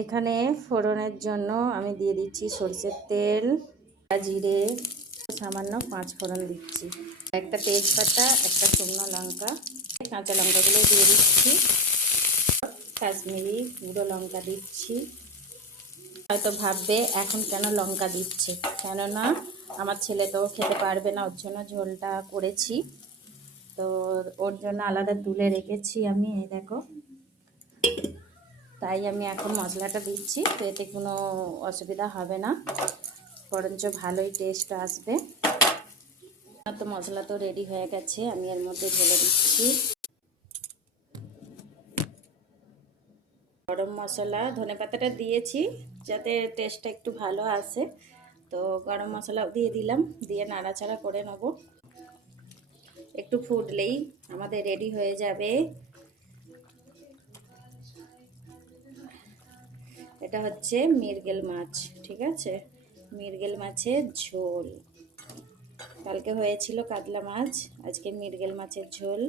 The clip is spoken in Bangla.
এখানে ফোড়নের জন্য আমি দিয়ে দিচ্ছি সরষের তেল, জিরে, সামান্য 5 ফোড়ন দিচ্ছি, একটা তেজপাতা, একটা শুকনো লঙ্কা, কাঁচা লঙ্কাগুলো দিয়ে দিচ্ছি, কাশ্মীরি গুঁড়ো লঙ্কা দিচ্ছি। হয়তো ভাববে এখন কেন লঙ্কা দিচ্ছে, কেননা আমার ছেলে তো খেতে পারবে না, ওর জন্য ঝোলটা করেছি। তো ওর জন্য আলাদা তুলে রেখেছি আমি, এই দেখো। তাই আমি এখন মশলাটা দিচ্ছি, তো এতে কোনো অসুবিধা হবে না, বরঞ্চ ভালোই টেস্ট আসবে। তো মশলা তো রেডি হয়ে গেছে, আমি এর মধ্যে ঢেলে দিচ্ছি গরম মশলা। ধনেপাতাটা দিয়েছি যাতে টেস্টটা একটু ভালো আসে, তো গরম মশলাও দিয়ে দিলাম, দিয়ে নাড়াচাড়া করে নেব। একটু ফুটলেই আমাদের রেডি হয়ে যাবে। এটা হচ্ছে মৃগেল মাছ, ঠিক আছে, মৃগেল মাছের ঝোল। কালকে হয়েছিল কাতলা মাছ, আজকে মৃগেল মাছের ঝোল।